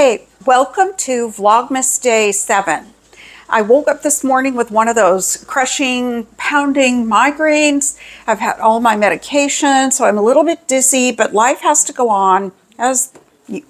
Hey, welcome to Vlogmas Day 7. I woke up this morning with one of those crushing, pounding migraines. I've had all my medication, so I'm a little bit dizzy, but life has to go on, as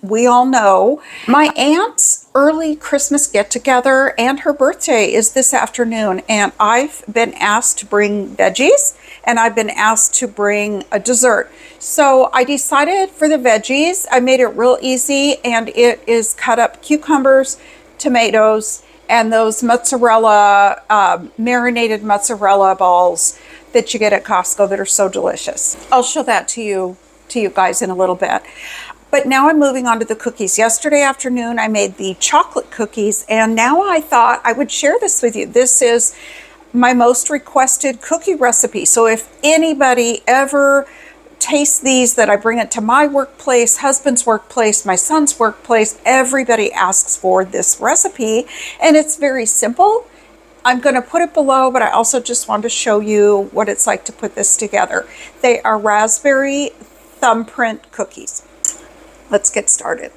we all know. My aunt's early Christmas get-together and her birthday is this afternoon, and I've been asked to bring veggies and I've been asked to bring a dessert. So I decided for the veggies. I made it real easy, and it is cut up cucumbers, tomatoes, and those mozzarella, marinated mozzarella balls that you get at Costco that are so delicious. I'll show that to you guys in a little bit. But now I'm moving on to the cookies. Yesterday afternoon, I made the chocolate cookies, and now I thought I would share this with you. This is my most requested cookie recipe. So if anybody ever tastes these, that I bring it to my workplace, husband's workplace, my son's workplace, everybody asks for this recipe, and it's very simple. I'm going to put it below, but I also just want to show you what it's like to put this together. They are raspberry thumbprint cookies. Let's get started.